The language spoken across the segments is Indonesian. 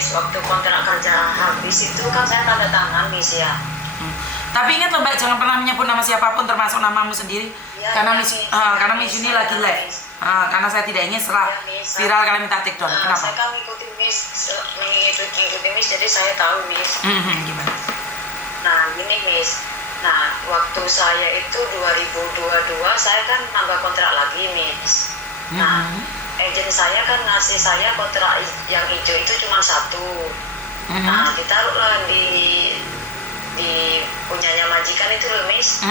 Miss, waktu kontrak kerja habis itu kan saya tanda tangan Miss ya. Tapi ingat loh Mbak, jangan pernah menyebut nama siapapun termasuk namamu sendiri. Ya, karena ya, Miss, Miss. karena Miss ini lagi live. Karena saya tidak ingin setelah Ya, Miss. viral kalian minta take down. Kenapa? Saya kan mengikuti Miss, jadi saya tahu Miss. Gimana? Nah gini Miss, nah waktu saya itu 2022 saya kan nambah kontrak lagi Miss. Nah agen saya kan ngasih saya kontrak yang hijau itu cuma satu. Nah ditaruhlah di punyanya majikan itu loh Miss,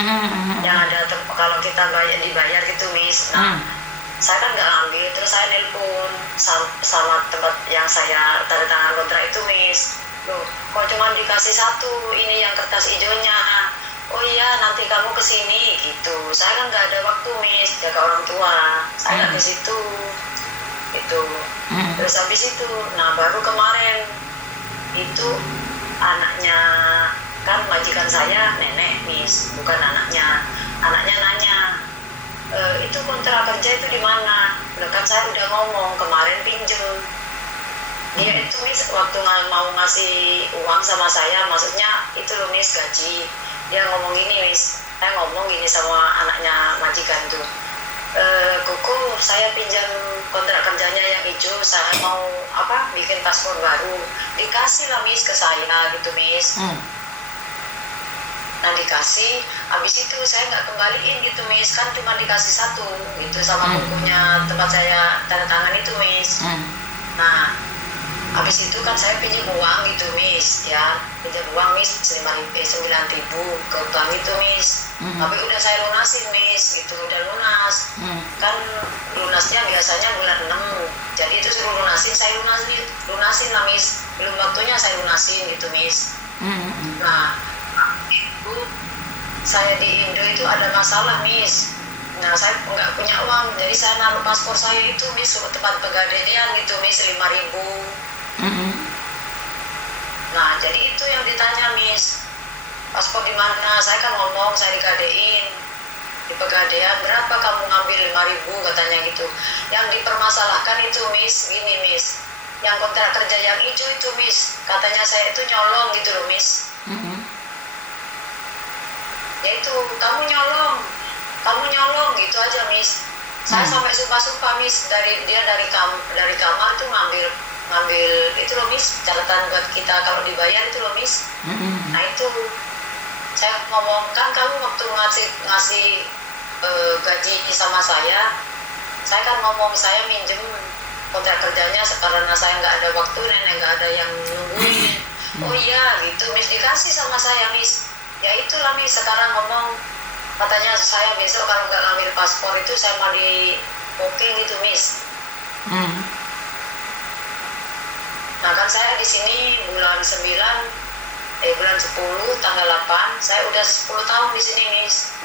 yang ada kalau kita dibayar gitu Miss. Nah saya kan nggak ambil, terus saya nelpon sama tempat yang saya tanda tangan kontrak itu Miss. Loh, kok cuma dikasih satu ini yang kertas hijaunya? Oh iya, nanti kamu kesini gitu. Saya kan nggak ada waktu Miss, jaga orang tua. Saya nggak di situ, itu. Terus habis itu, nah baru kemarin itu anaknya kan majikan saya nenek Miss, bukan anaknya. Anaknya nanya, itu kontrak kerja itu di mana? Loh, kan saya udah ngomong kemarin pinjem. Dia itu Miss waktu mau ngasih uang sama saya, maksudnya itu loh Miss gaji. Dia ngomong gini Miss, saya ngomong gini sama anaknya majikan tuh. Koko, saya pinjam kontrak kerjanya yang hijau, saya mau bikin paspor baru. Dikasih lah Miss ke saya gitu Miss. Nah dikasih, habis itu saya nggak kembaliin gitu Miss, kan cuma dikasih satu itu sama bukunya tempat saya tanda tangan itu Miss. Nah habis itu kan saya pinjam uang gitu Miss ya, pinjam uang Miss 9.000 ke bank itu Miss. Tapi udah saya lunasin Miss gitu, udah lunas. Kan lunasnya biasanya bulan 6, jadi itu suruh lunasin, saya lunasin lah Miss, belum waktunya saya lunasin gitu Miss. Nah itu saya di Indo itu ada masalah Miss. Nah saya nggak punya uang, jadi saya naruh paspor saya itu Miss ke tempat pegadaian gitu Miss 5.000. Nah jadi itu yang ditanya Miss, paspor di mana? Saya kan ngomong saya digadein di pegadaian, berapa kamu ngambil 5.000 katanya gitu. Yang dipermasalahkan itu Miss gini Miss, yang kontrak kerja yang hijau itu Miss, katanya saya itu nyolong gitu loh Miss. Ya itu kamu nyolong gitu aja Miss. Saya sampai sumpah-sumpah Miss, dari kamar tuh ngambil itu loh Miss, catatan buat kita kalau dibayar itu loh Miss. Nah itu saya ngomong, kan kamu waktu ngasih gaji sama saya kan ngomong saya minjem kontrak kerjanya karena saya nggak ada waktu, nenek nggak ada yang nungguin. Oh iya gitu Miss, dikasih sama saya Miss. Ya itulah Miss, sekarang ngomong katanya saya besok kalau nggak ngambil paspor itu saya mau di booking gitu Miss. Nah kan saya di sini bulan 10 tanggal 8, saya udah 10 tahun di sini Miss.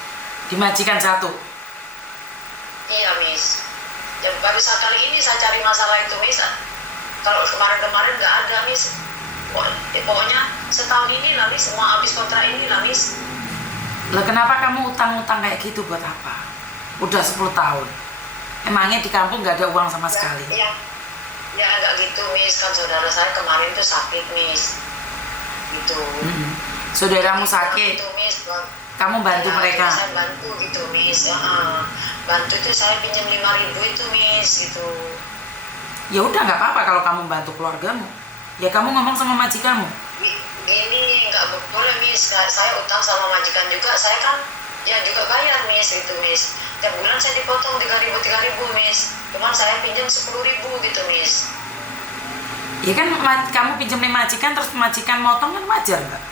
Dimajikan satu? Iya Miss. Dan baru kali ini saya cari masalah itu Miss. Kalau kemarin nggak ada Miss. Pokoknya setahun ini lah Miss, mau habis kontrak ini lah Miss. Lah kenapa kamu utang-utang kayak gitu buat apa? Udah 10 tahun. Emangnya di kampung nggak ada uang sama sekali? Ya nggak gitu Miss, kan saudara saya kemarin tuh sakit Miss. Gitu. Saudaramu sakit? Gitu, Miss. Kamu bantu mereka? Saya bantu gitu Miss. Bantu itu saya pinjam 5.000 itu Miss gitu. Ya udah nggak apa-apa kalau kamu bantu keluargamu. Ya kamu ngomong sama majikanmu. Gini nggak boleh Miss, saya utang sama majikan juga, saya kan ya juga bayar Miss gitu Miss. Tiap bulan saya dipotong 3.000 Miss, cuman saya pinjam 10.000 gitu Miss. Ya kan kamu pinjam nih majikan terus majikan motong kan wajar nggak?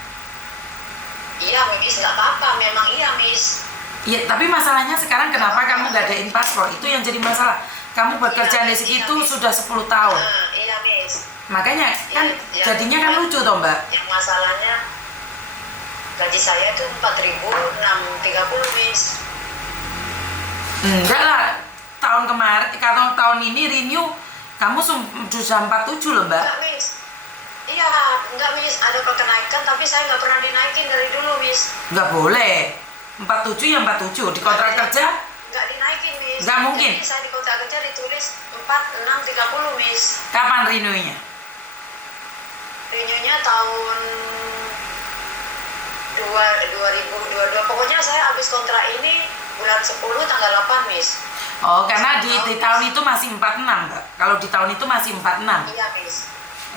Iya Miss, nggak apa-apa, memang iya Miss. Iya, tapi masalahnya sekarang kenapa kamu nggak adain paspor? Itu yang jadi masalah. Kamu bekerja di situ sudah 10 tahun. Iya Miss. Makanya kan jadinya kan lucu toh Mbak. Yang masalahnya gaji saya itu 4.630 Miss. Enggak lah, tahun kemarin, kalau tahun ini renew kamu sudah 47 loh Mbak. Enggak Miss. Iya, enggak Miss, ada kenaikan tapi saya nggak pernah dinaikin dari dulu Miss. Nggak boleh. 47 ya 47 di kontrak kerja. Nggak dinaikin Miss. Nggak mungkin. Jadi saya di kontrak kerja ditulis 4.630 Miss. Kapan renewnya? tahun 2022. Pokoknya saya habis kontrak ini bulan 10 tanggal 8, Miss. Oh, karena di tahun itu masih 46, Mbak. Kalau di tahun itu masih 46. Iya, Miss.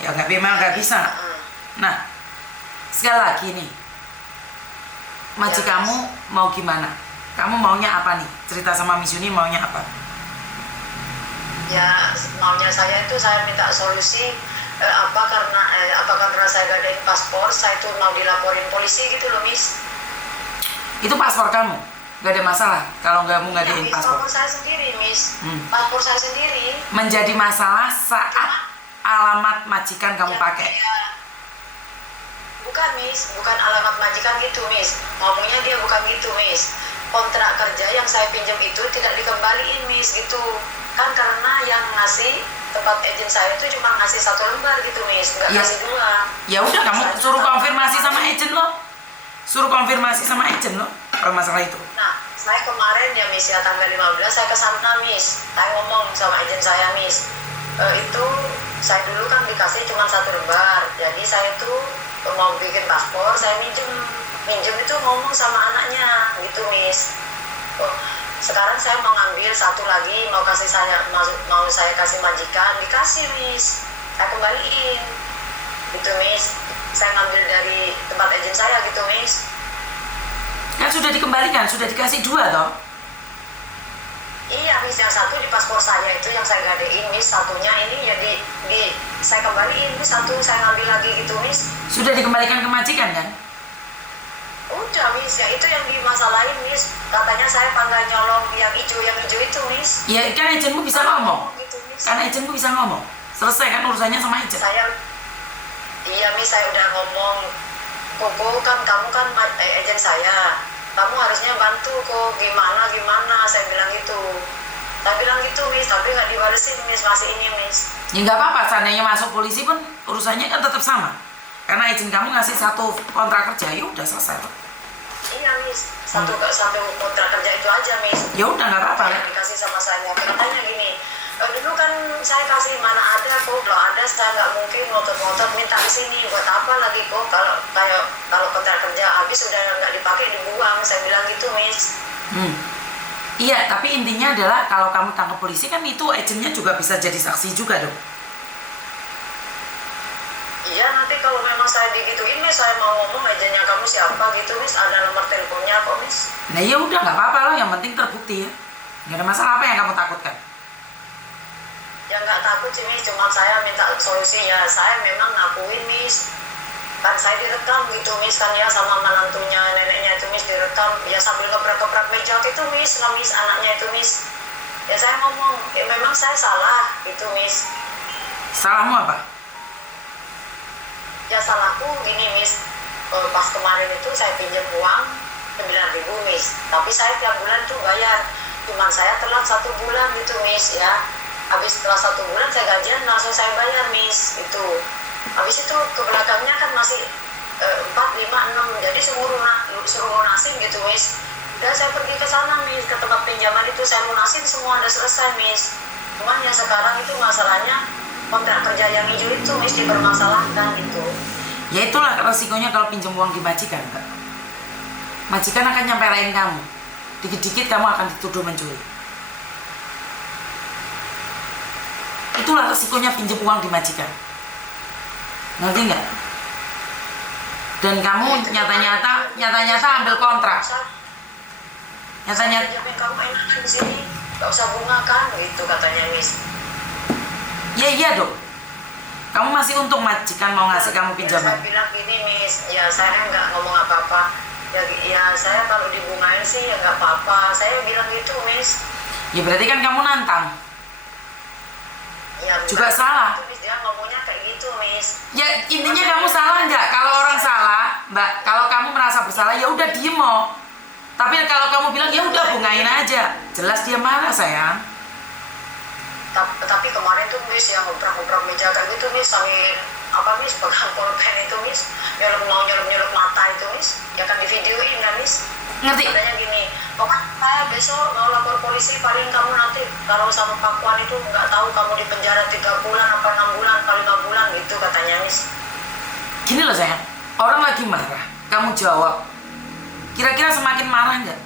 Ya memang nggak bisa. Nah, sekali lagi nih, kamu mau gimana? Kamu maunya apa nih? Cerita sama Miss Yuni maunya apa? Ya, maunya saya itu saya minta solusi karena saya gadain paspor, saya tuh mau dilaporin polisi gitu loh, Miss. Itu paspor kamu? Gak ada masalah kalau kamu ngadain ya, paspor? Paspor saya sendiri, Miss. Paspor saya sendiri. Menjadi masalah saat alamat majikan kamu pakai? Ya. Bukan, Miss. Bukan alamat majikan gitu, Miss. Ngomongnya dia bukan gitu, Miss. Kontrak kerja yang saya pinjam itu tidak dikembaliin, Miss, gitu. Kan karena yang ngasih tempat agent saya itu cuma ngasih 1 lembar gitu, Miss, nggak ngasih 2. Ya udah, kamu suruh konfirmasi sama agent lo. Suruh konfirmasi sama agent lo kalau masalah itu. Nah, saya kemarin ya, Miss, ya tanggal 15 saya ke sana, Miss. Saya ngomong sama agent saya, Miss. Itu saya dulu kan dikasih cuma 1 lembar. Jadi saya tuh mau bikin paspor, saya minjem itu ngomong sama anaknya gitu, Miss. Sekarang saya mau ngambil 1 lagi, mau saya kasih majikan, dikasih, Miss. Saya kembaliin gitu, Miss. Saya ngambil dari tempat agent saya gitu, Miss. Kan sudah dikembalikan, sudah dikasih 2 toh? Iya, Miss, yang 1 di paspor saya itu yang saya gadein, Miss. Satunya ini ya saya kembaliin, Miss. 1 saya ngambil lagi gitu, Miss. Sudah dikembalikan ke majikan kan? Udah, Miss, ya itu yang dimasalahin, Miss. Katanya saya panggal nyolong yang hijau itu, Miss. Ya kan agentmu bisa ngomong. Gitu, Miss. Kan agentmu bisa ngomong. Selesai kan urusannya sama agent. Iya, Miss, saya udah ngomong. Koko kan kamu kan agent saya. Kamu harusnya bantu kok, gimana, saya bilang gitu. Saya bilang gitu, Miss, tapi nggak dibalesin, Miss, masih ini, Miss. Ya nggak apa-apa, seandainya masuk polisi pun urusannya kan tetap sama. Karena agent kamu ngasih 1 kontrak kerja, ya udah selesai. Iya, Miss, satu kontrak kerja itu aja, Miss. Ya udah nggak apa-apa. Yang dikasih sama saya, katanya gini, dulu kan saya kasih mana ada kok, kalau ada saya nggak mungkin ngotot-ngotot minta ke sini, buat apa lagi kok, kalau kontrak kerja habis udah nggak dipakai dibuang, saya bilang gitu, Miss. Iya, tapi intinya adalah kalau kamu tangkap polisi kan itu agentnya juga bisa jadi saksi juga dong. Iya, nanti kalau memang saya digituin, Miss, saya mau ngomong agentnya kamu siapa gitu, Miss, ada nomor teleponnya kok, Miss. Nah ya udah nggak apa-apa lah, yang penting terbukti ya. Nggak ada masalah. Apa yang kamu takutkan? Ya nggak takut sih, Miss, cuma saya minta solusinya. Saya memang ngakuin, Miss, kan saya direkam gitu, Miss, kan ya sama menantunya neneknya itu, Miss, direkam ya sambil gebrak-gebrak meja gitu, Miss, lah, Miss, anaknya itu, Miss. Ya saya ngomong, ya memang saya salah gitu, Miss. Salahmu apa? Ya salahku gini, Miss, pas kemarin itu saya pinjam uang 9.000, Miss, tapi saya tiap bulan tuh bayar, cuman saya telat 1 bulan gitu, Miss, ya. Habis setelah 1 bulan saya gajian langsung saya bayar, Miss, itu. Habis itu ke belakangnya kan masih 4, 5, 6, jadi suruh lunasin gitu, Miss. Udah saya pergi ke sana, Miss, ke tempat pinjaman itu, saya lunasin semua, udah selesai, Miss. Cuman yang sekarang itu masalahnya kontrak kerja yang hijau itu, Miss, dipermasalahkan gitu. Ya itulah resikonya kalau pinjam uang di majikan, Kak. Majikan akan nyamperin kamu. Dikit-dikit kamu akan dituduh mencuri. Itulah resikonya pinjam uang di majikan. Ngerti nggak? Dan kamu nyata-nyata ambil kontrak. Nyata-nyata. Kamu enak di sini, nggak usah bunga kan, gitu katanya, Miss. Ya iya dong. Kamu masih untung majikan mau ngasih kamu pinjaman. Saya bilang gini, Miss, ya saya nggak ngomong apa-apa. Ya saya kalau dibungain sih ya nggak apa-apa. Saya bilang gitu, Miss. Ya berarti kan kamu nantang. Ya, juga salah. Itu, Miss, dia ngomongnya kayak gitu, Miss. Ya intinya kamu salah nggak? Kalau orang salah, Mbak, kalau kamu merasa bersalah ya udah diem. Tapi kalau kamu bilang ya udah bungain aja, jelas dia marah, sayang. Tapi kemarin tuh, Miss, yang ngobrol meja kayak gitu, Miss, sambil apa, Miss, pegang pulpen itu, Miss, nyeluk mata itu, Miss, ya kan di videoin kan, Miss. Ngerti? Katanya gini, pokoknya saya besok mau lapor polisi, paling kamu nanti kalau sama Pakuan itu nggak tahu kamu di penjara 3 bulan apa 6 bulan apa 5 bulan gitu katanya, Miss. Gini loh sayang, orang lagi marah, kamu jawab, kira-kira semakin marah nggak?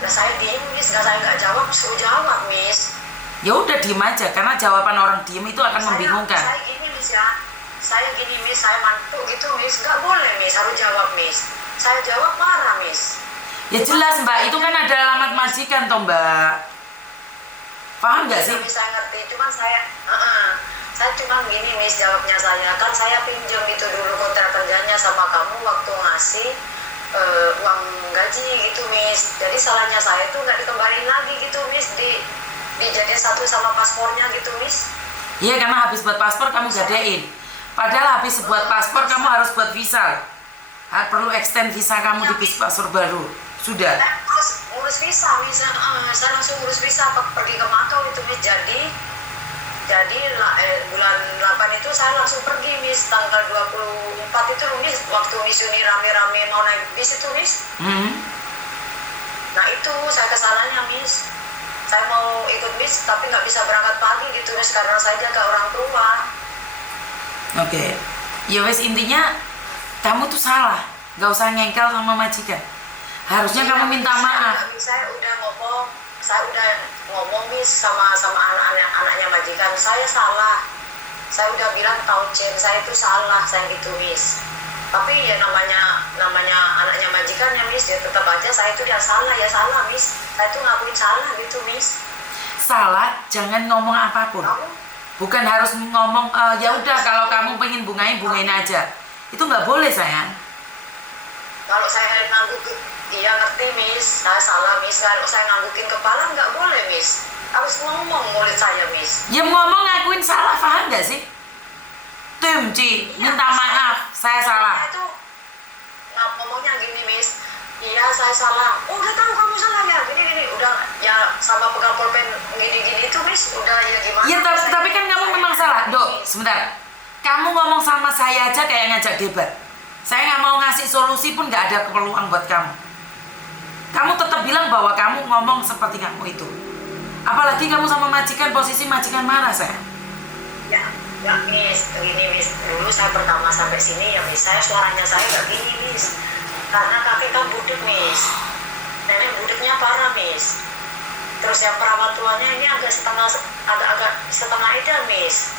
Nah saya diem Miss, saya nggak jawab, suruh jawab Miss. Ya udah diem aja, karena jawaban orang diem itu akan membingungkan. Saya gini Miss ya, saya gini Miss, saya mantuk gitu Miss, nggak boleh Miss, harus jawab Miss. Saya jawab marah Miss. Ya jelas Mbak, itu kan ada alamat majikan toh Mbak. Paham nggak sih? Saya ngerti, cuman saya cuma gini Miss, jawabnya saya kan saya pinjam itu dulu kontrak kerjanya sama kamu waktu ngasih uang gaji gitu Miss. Jadi salahnya saya tuh nggak dikembalin lagi gitu Miss, dijadiin satu sama paspornya gitu Miss. Iya, karena habis buat paspor kamu gadein. Padahal habis buat paspor kamu harus buat visa. Perlu extend visa kamu di paspor baru. Sudah. Terus ngurus visa Miss, saya langsung ngurus visa pergi ke Makau itu Miss. Jadi bulan 8 itu saya langsung pergi Miss, tanggal 24 itu Miss, waktu Miss Yuni rame-rame mau naik bis itu Miss. Nah itu saya kesalahannya Miss, saya mau ikut Miss tapi nggak bisa berangkat pagi gitu Miss, karena saya jaga orang tua. Oke. Ya wes, intinya kamu tuh salah, nggak usah ngengkel sama majikan. Harusnya kamu minta maaf. Saya udah ngomong Miss sama anaknya majikan, saya salah. Saya udah bilang Cen, saya itu salah, saya gitu Miss. Tapi ya namanya anaknya majikan ya Miss, ya tetap aja saya itu ya salah Miss. Saya itu ngakuin salah gitu Miss. Salah, jangan ngomong apapun. Bukan harus ngomong ya udah kalau kamu pengen bungain aja. Itu nggak boleh sayang. Kalau saya ngangguk, iya ngerti Miss, saya salah Miss. Kalau saya nganggukin kepala nggak boleh Miss, harus ngomong mulut saya Miss. Ya ngomong ngakuin salah, paham nggak sih? Ci, minta maaf, saya salah. Itu ngomongnya gini Miss, iya saya salah. Udah tahu kamu salah ya, gini udah ya sama pegang pulpen gini itu Miss, udah ya gimana? Iya tapi kan kamu memang salah, Dok. Sebentar, kamu ngomong sama saya aja kayak ngajak debat. Saya nggak mau ngasih solusi pun nggak ada peluang buat kamu. Kamu tetap bilang bahwa kamu ngomong seperti kamu itu. Apalagi kamu sama majikan, posisi majikan marah saya. Ya Miss, gini Miss, dulu saya pertama sampai sini ya Miss, suaranya saya nggak gini Miss, karena kakek kan budek Miss, nenek budeknya parah Miss. Terus yang perawat tuanya ini agak setengah edan Miss.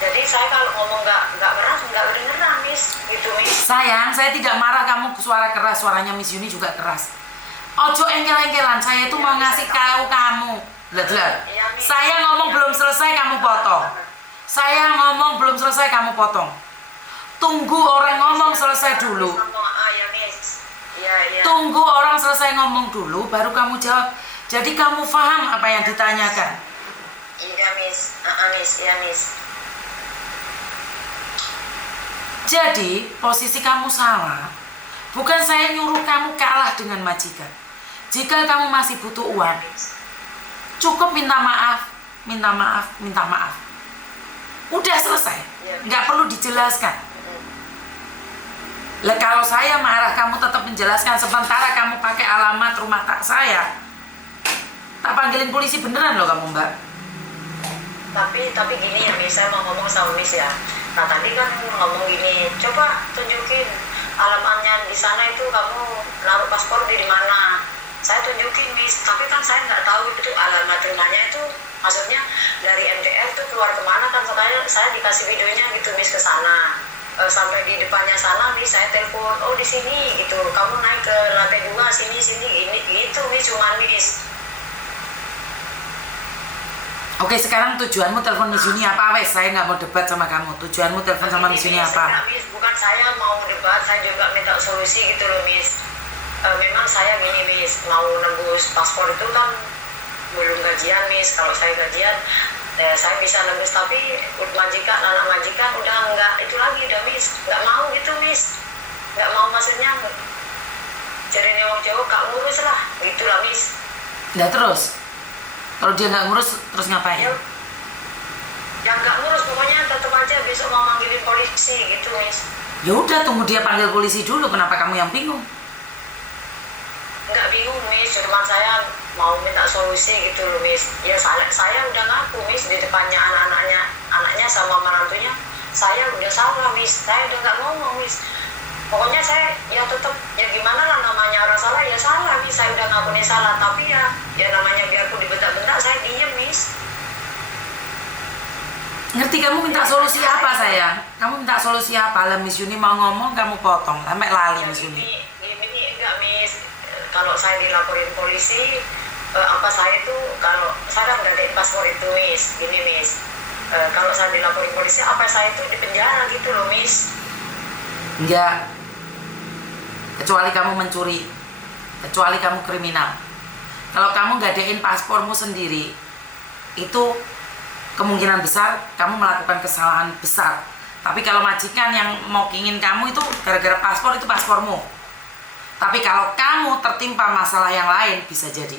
Jadi saya kalau ngomong nggak keras nggak kedengeran Miss, gitu Miss. Sayang, saya tidak marah kamu suara keras, suaranya Miss Yuni juga keras. Ojo engkel-engkelan, saya itu mau ngasih tahu kamu. Saya ngomong belum selesai kamu potong. Saya ngomong belum selesai kamu potong. Tunggu orang ngomong selesai dulu. Tunggu orang selesai ngomong dulu baru kamu jawab. Jadi kamu paham apa yang ditanyakan. Iya Miss, iya Miss. Jadi posisi kamu salah. Bukan saya nyuruh kamu kalah dengan majikan. Jika kamu masih butuh uang, cukup minta maaf. Udah selesai, nggak perlu dijelaskan. Lah kalau saya marah, kamu tetap menjelaskan, sementara kamu pakai alamat rumah saya, tak panggilin polisi beneran loh kamu Mbak. Tapi gini ya Miss, saya mau ngomong sama Miss ya. Nah tadi kan ngomong gini, coba tunjukin alamatnya di sana itu kamu naruh paspor di mana. Saya tunjukin Miss, tapi kan saya nggak tahu itu alamat rumahnya itu, maksudnya dari MDR tuh keluar kemana kan, saya dikasih videonya gitu Miss ke sana. Sampai di depannya sana Miss, saya telepon, oh di sini gitu, kamu naik ke lantai 2 sini gini gitu Miss, cuman Miss. Oke, sekarang tujuanmu telepon Miss Yuni apa wes? Saya nggak mau debat sama kamu. Tujuanmu telepon sama Miss Yuni apa? Miss, bukan saya mau debat, saya juga minta solusi gitu loh Miss. Memang saya gini Miss, mau nembus paspor itu kan belum gajian Miss. Kalau saya gajian, saya bisa nembus, tapi anak majikan udah nggak itu lagi udah Miss, nggak mau gitu Miss, nggak mau, maksudnya jadi nyawa jauh kak ngurus lah gitulah Miss. Nggak terus? Kalau dia nggak ngurus terus ngapain? Yang nggak ngurus pokoknya tetap aja besok mau manggilin polisi gitu Miss. Ya udah, tunggu dia panggil polisi dulu. Kenapa kamu yang bingung? Nggak bingung Miss, cuma saya mau minta solusi gitu loh Miss. Ya saya udah ngaku Miss di depannya anak-anaknya saya udah salah Miss, saya udah nggak ngomong Miss. Pokoknya saya ya tetap ya gimana lah, namanya orang salah ya salah Miss, saya udah ngakuin salah, tapi ya namanya biarpun dibentak-bentak saya diem Miss. Ngerti kamu minta solusi apa sayang? Kamu minta solusi apa? Lah Miss Yuni mau ngomong kamu potong, sampai lali Miss Yuni. Gini enggak Miss, kalau saya dilaporin polisi, apa saya tuh kalau saya nggak ada paspor itu Miss, gini Miss, kalau saya dilaporin polisi apa saya itu di penjara gitu loh Miss. Enggak, kecuali kamu mencuri, kecuali kamu kriminal. Kalau kamu gadein paspormu sendiri, itu kemungkinan besar kamu melakukan kesalahan besar. Tapi kalau majikan yang mau ingin kamu itu gara-gara paspor, itu paspormu. Tapi kalau kamu tertimpa masalah yang lain, bisa jadi.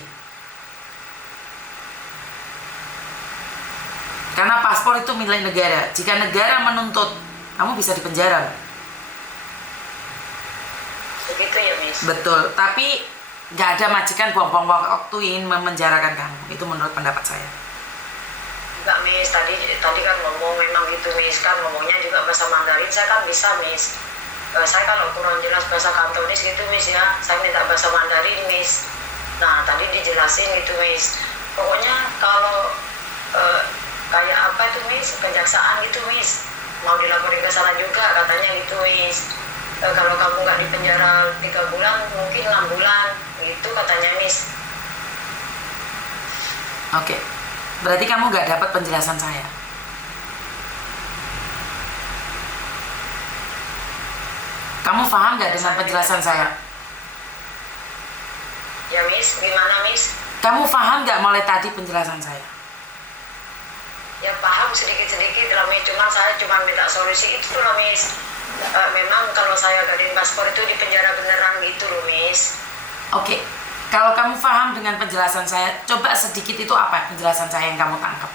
Karena paspor itu milik negara. Jika negara menuntut, kamu bisa dipenjara. Begitu ya Miss? Betul, tapi gak ada majikan buang-buang waktu ingin memenjarakan kamu. Itu menurut pendapat saya. Enggak Miss, tadi kan ngomong memang gitu Miss, kan ngomongnya juga bahasa Mandarin, saya kan bisa Miss. Saya kalau kurang jelas bahasa Kantonis gitu Miss ya, saya minta bahasa Mandarin Miss. Nah tadi dijelasin gitu Miss, pokoknya kalau kayak apa itu Miss, kejaksaan gitu Miss, mau dilaporin ke sana juga katanya gitu Miss. Kalau kamu nggak di penjara 3 bulan, mungkin 6 bulan gitu katanya Miss. Oke, berarti kamu nggak dapat penjelasan saya. Kamu paham nggak dengan penjelasan saya? Ya Miss, gimana Miss? Kamu paham nggak mulai tadi penjelasan saya? Ya paham sedikit-sedikit lah Miss, cuma saya cuma minta solusi itu loh Miss. Memang kalau saya gadain paspor itu di penjara beneran gitu loh Miss. Oke, kalau kamu paham dengan penjelasan saya, coba sedikit itu apa penjelasan saya yang kamu tangkap?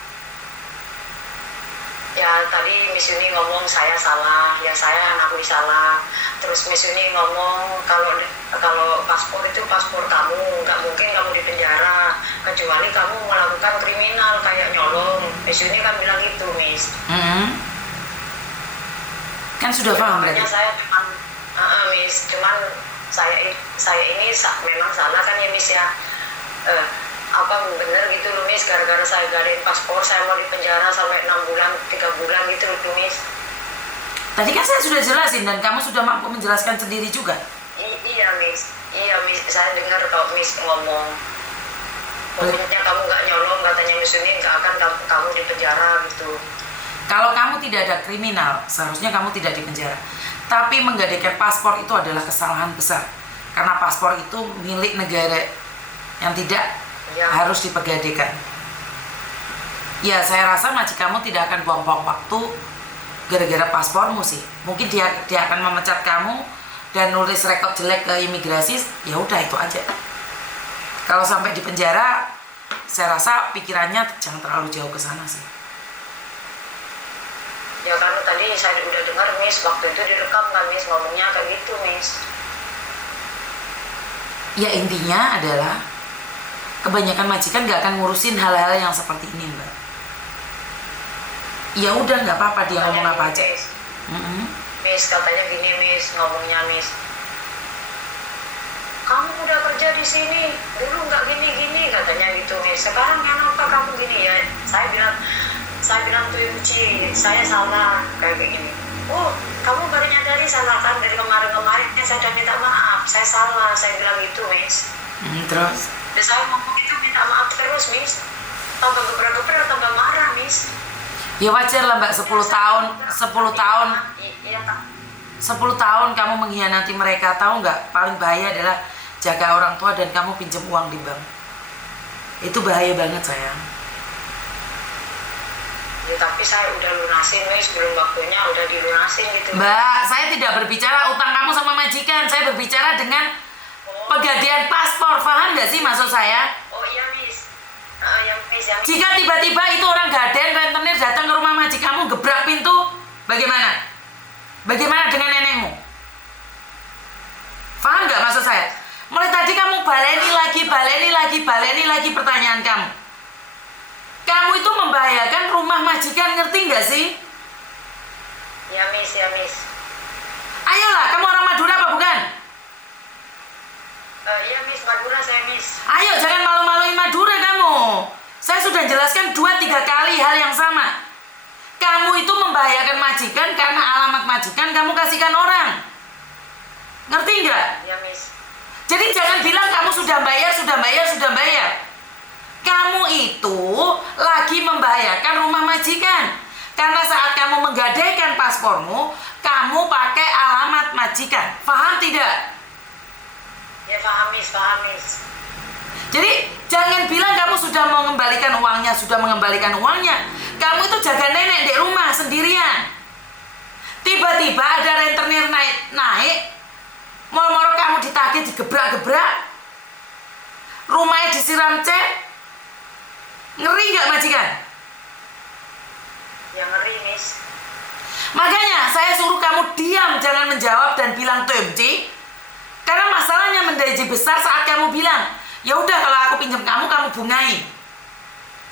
Ya tadi Miss Yuni ngomong saya salah, ya saya ngakui salah. Terus Miss Yuni ngomong kalau paspor itu paspor kamu, nggak mungkin kamu di penjara kecuali kamu melakukan kriminal kayak nyolong. Miss Yuni kan bilang gitu Miss. Kan sudah paham berarti? Saya Miss, cuman saya ini memang salah kan ya Miss ya. Apa bener gitu loh Miss, gara-gara saya gadain paspor saya mau di penjara sampai 6 bulan 3 bulan gitu loh Miss. Tadi kan saya sudah jelasin dan kamu sudah mampu menjelaskan sendiri juga. Iya Miss, saya dengar kalau Miss ngomong pokoknya kamu nggak nyolong katanya Miss Yuni, nggak akan kamu di penjara gitu. Kalau kamu tidak ada kriminal, seharusnya kamu tidak di penjara. Tapi menggadaikan paspor itu adalah kesalahan besar, karena paspor itu milik negara yang tidak harus dipergadaikan. Ya, saya rasa majikanmu tidak akan buang-buang waktu gara-gara paspormu sih. Mungkin dia akan memecat kamu dan nulis rekod jelek ke imigrasi. Ya udah, itu aja. Kalau sampai di penjara, saya rasa pikirannya jangan terlalu jauh ke sana sih. Ya karena tadi saya udah dengar Miss, waktu itu direkam kan Miss ngomongnya kayak gitu Miss. Ya intinya adalah kebanyakan majikan gak akan ngurusin hal-hal yang seperti ini Mbak. Ya udah, nggak apa-apa dia ngomong apa aja. Miss katanya gini Miss, ngomongnya Miss, kamu udah kerja di sini dulu nggak gini-gini katanya gitu Miss, sekarang kenapa kamu gini ya? Saya bilang tuh Uci, saya salah kayak gini. Oh, kamu baru nyadari salah kan, dari kemarin-kemarin saya udah minta maaf, saya salah, saya bilang gitu Miss. Terus? Dan saya ngomong itu minta maaf terus Miss, tambah geber-geber tambah marah Miss. Ya wajar lah Mbak, 10 tahun 10 tahun kamu mengkhianati mereka. Tahu nggak, paling bahaya adalah jaga orang tua dan kamu pinjam uang di bank. Itu bahaya banget sayang. Ya, tapi saya udah lunasin Miss, belum waktunya udah dilunasin gitu. Mbak, saya tidak berbicara utang kamu sama majikan, saya berbicara dengan pegadaian paspor. Paham nggak sih maksud saya? Oh iya Miss. Miss. Jika tiba-tiba itu orang gaden rentenir datang ke rumah majikanmu, gebrak pintu, bagaimana? Bagaimana dengan nenekmu? Paham nggak maksud saya? Mulai tadi kamu baleni lagi pertanyaan kamu. Kamu itu membahayakan rumah majikan, ngerti nggak sih? Miss, ya Miss. Ayolah, kamu orang Madura apa bukan? Iya Miss, Madura saya Miss. Ayo, jangan malu-maluin Madura kamu. Saya sudah jelaskan 2-3 kali hal yang sama. Kamu itu membahayakan majikan karena alamat majikan kamu kasihkan orang. Ngerti nggak? Iya Miss. Jadi jangan bilang kamu sudah bayar. Kamu itu lagi membahayakan rumah majikan. Karena saat kamu menggadaikan paspormu, kamu pakai alamat majikan. Paham tidak? Ya paham Miss, paham Miss. Jadi jangan bilang kamu sudah mau mengembalikan uangnya. Kamu itu jaga nenek di rumah sendirian. Tiba-tiba ada rentenir naik. Moro-moro kamu ditagih, digebrak-gebrak. Rumahnya disiram cat. Ngeri nggak majikan? Ya ngeri Miss. Makanya saya suruh kamu diam, jangan menjawab dan bilang temci. Karena masalahnya menjadi besar saat kamu bilang, ya udah kalau aku pinjam kamu bungai.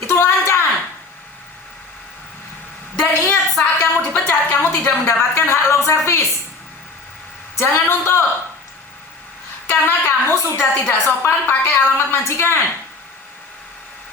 Itu lancang. Dan ingat, saat kamu dipecat, kamu tidak mendapatkan hak long service. Jangan nuntut. Karena kamu sudah tidak sopan pakai alamat majikan.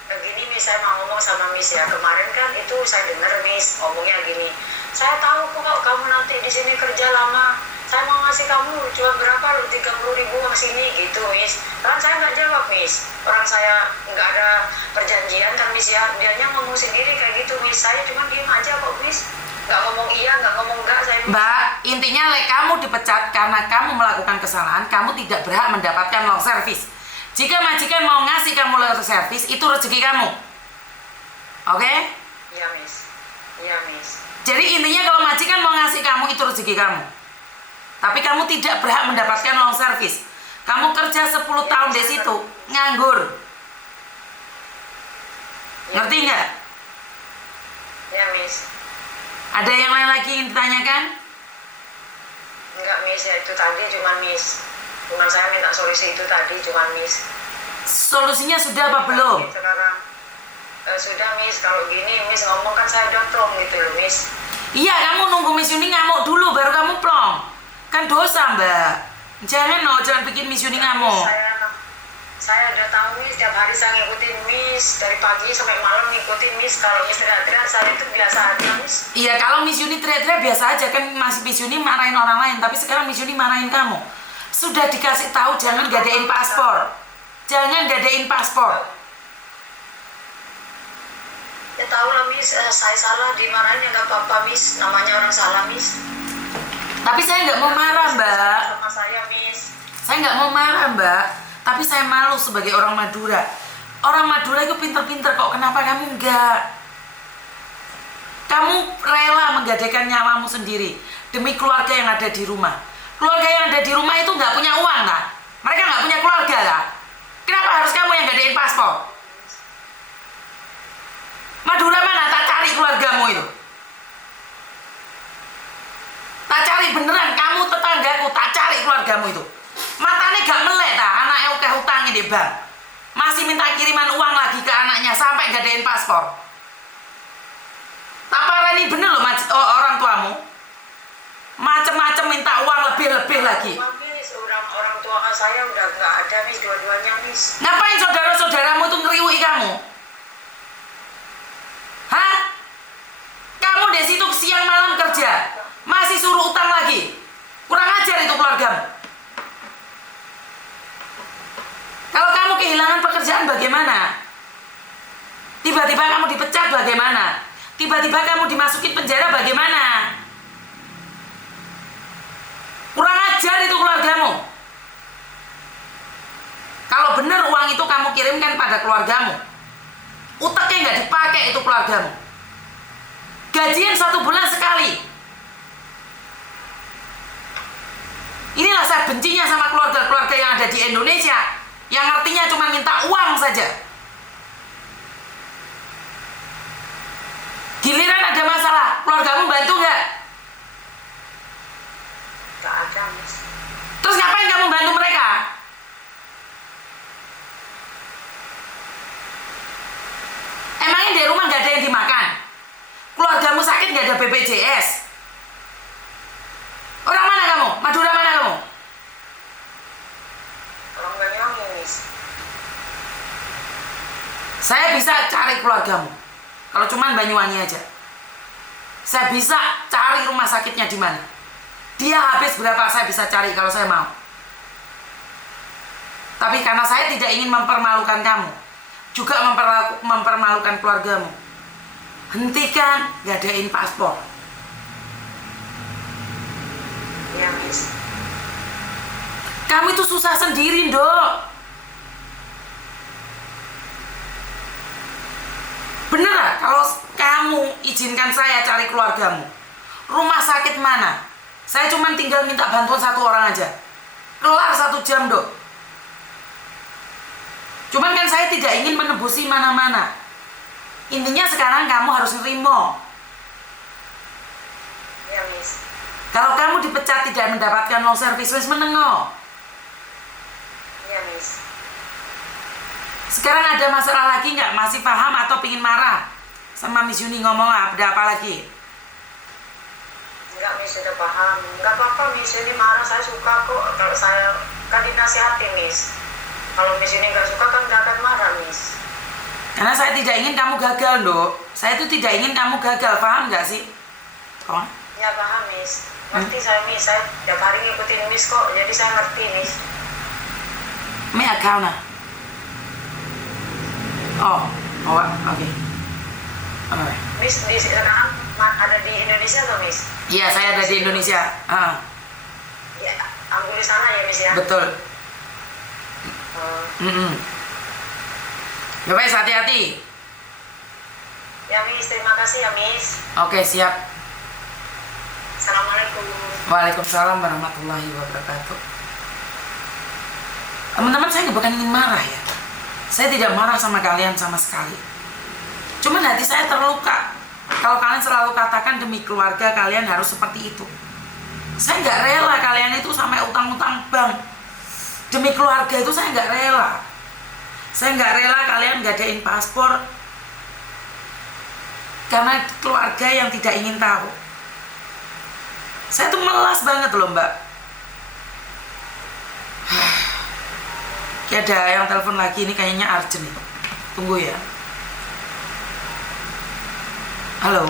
Begini Miss, saya mau ngomong sama Miss ya. Kemarin kan itu saya dengar Miss ngomongnya gini. Saya tahu kok kamu nanti di sini kerja lama. Saya mau ngasih kamu cuma berapa, 30.000 ke sini gitu Miss. Kan saya nggak jawab Miss. Orang saya nggak ada perjanjian kan Miss ya. Dianya ngomong sendiri kayak gitu Miss. Saya cuma diem aja kok Miss. Nggak ngomong iya, nggak ngomong enggak saya Miss. Mbak, intinya kamu dipecat karena kamu melakukan kesalahan. Kamu tidak berhak mendapatkan long service. Jika majikan mau ngasih kamu long service, itu rezeki kamu. Oke? Iya Miss. Iya Miss. Jadi intinya kalau majikan mau ngasih kamu, itu rezeki kamu. Tapi kamu tidak berhak mendapatkan long service. Kamu kerja 10 tahun di situ, nganggur. Ngerti nggak? Ya Miss. Ada yang lain lagi yang ditanyakan? Enggak Miss, ya itu tadi cuman Miss. Cuman saya minta solusi itu tadi cuman Miss. Solusinya sudah apa belum? Sekarang sudah Miss, kalau gini Miss ngomong kan saya udah plong gitu loh Miss. Iya, kamu nunggu Miss Yuni ngamuk dulu baru kamu plong. Kan dosa Mbak. Jangan bikin Miss Yuni ngamuk. Saya udah tahu Miss, tiap hari saya ngikutin Miss, dari pagi sampai malam ngikutin Miss. Kalau Miss teriak-teriak saya itu biasa aja Miss. Iya, kalau Miss Yuni teriak-teriak biasa aja, kan masih Miss Yuni marahin orang lain. Tapi sekarang Miss Yuni marahin kamu. Sudah dikasih tahu jangan gadain paspor. Jangan gadain paspor. Ya tahu lah Miss, saya salah, dimarahin ya nggak apa-apa Miss. Namanya orang salah Miss. Tapi saya nggak mau marah Mbak. Sama saya Miss. Saya nggak mau marah Mbak. Tapi saya malu sebagai orang Madura. Orang Madura itu pinter-pinter kok. Kenapa kamu enggak? Kamu rela menggadaikan nyawamu sendiri demi keluarga yang ada di rumah. Keluarga yang ada di rumah itu nggak punya uang lah. Mereka nggak punya keluarga lah. Kenapa harus kamu yang gadain paspor? Madura mana? Tak cari keluargamu itu. Tak cari beneran, kamu tetanggaku, tak cari keluargamu itu. Matanya gak melek tak, anaknya udah hutangnya di bank. Masih minta kiriman uang lagi ke anaknya sampai gadain paspor. Tak parani bener loh orang tuamu. Macem-macem minta uang lebih-lebih lagi. Orang tua saya udah nggak ada Miss, dua-duanya Miss. Ngapain saudara-saudaramu tuh ngeriui kamu? Hah? Kamu di situ siang malam kerja, masih suruh utang lagi. Kurang ajar itu keluargamu. Kalau kamu kehilangan pekerjaan bagaimana? Tiba-tiba kamu dipecat bagaimana? Tiba-tiba kamu dimasukin penjara bagaimana? Kurang ajar itu keluargamu. Kalau benar uang itu kamu kirimkan pada keluargamu, utaknya nggak dipakai itu keluargamu. Gajian 1 bulan sekali. Inilah saya bencinya sama keluarga-keluarga yang ada di Indonesia, yang artinya cuma minta uang saja. Giliran ada masalah, keluargamu bantu nggak? Nggak ada Miss. Terus ngapain kamu bantu mereka? Emangnya di rumah nggak ada yang dimakan? Keluargamu sakit nggak ada BPJS? keluargamu. Kalau cuman Banyuwangi aja. Saya bisa cari rumah sakitnya di mana. Dia habis berapa saya bisa cari kalau saya mau. Tapi karena saya tidak ingin mempermalukan kamu, juga mempermalukan keluargamu, hentikan ngadain paspor. Ya, Miss. Kamu itu susah sendiri, Dok. Bener gak kalau kamu izinkan saya cari keluargamu? Rumah sakit mana? Saya cuma tinggal minta bantuan 1 orang aja. Kelar 1 jam, Dok. Cuman kan saya tidak ingin menebusi mana-mana. Intinya sekarang kamu harus nerimo. Ya, Miss. Kalau kamu dipecat tidak mendapatkan long service, wis menengo. Ya, Miss. Sekarang ada masalah lagi nggak? Masih paham atau pingin marah? Sama Miss Yuni ngomong ada apa lagi? Enggak, Miss, sudah paham. Enggak apa-apa, Miss. Ini marah, saya suka kok. Kalau saya kan dinasihati, Miss. Kalau Miss ini nggak suka kan nggak akan marah, Miss. Karena saya tidak ingin kamu gagal, Dok. Saya itu tidak ingin kamu gagal, paham nggak sih? Oh? Ya, paham, Miss. Ngerti saya, Miss. Saya tiap hari ngikutin Miss kok. Jadi saya ngerti, Miss. Me account nah. Oh, oke. Alright. Miss di sekarang ada di Indonesia loh, Miss. Iya, saya ada di Indonesia. Ya, ambil di sana ya, Miss ya. Betul. Oh. Ya, Wes, hati-hati. Ya, Miss, terima kasih ya, Miss. Oke, siap. Assalamualaikum. Waalaikumsalam warahmatullahi wabarakatuh. Teman-teman, saya bukan ingin marah ya. Saya tidak marah sama kalian sama sekali. Cuman hati saya terluka. Kalau kalian selalu katakan demi keluarga kalian harus seperti itu. Saya nggak rela kalian itu sampai utang-utang bank. Demi keluarga itu saya nggak rela. Saya nggak rela kalian ngadain paspor karena keluarga yang tidak ingin tahu. Saya tuh melas banget loh, Mbak. Kayak ada yang telepon lagi, ini kayaknya urgent nih. Tunggu ya. Halo.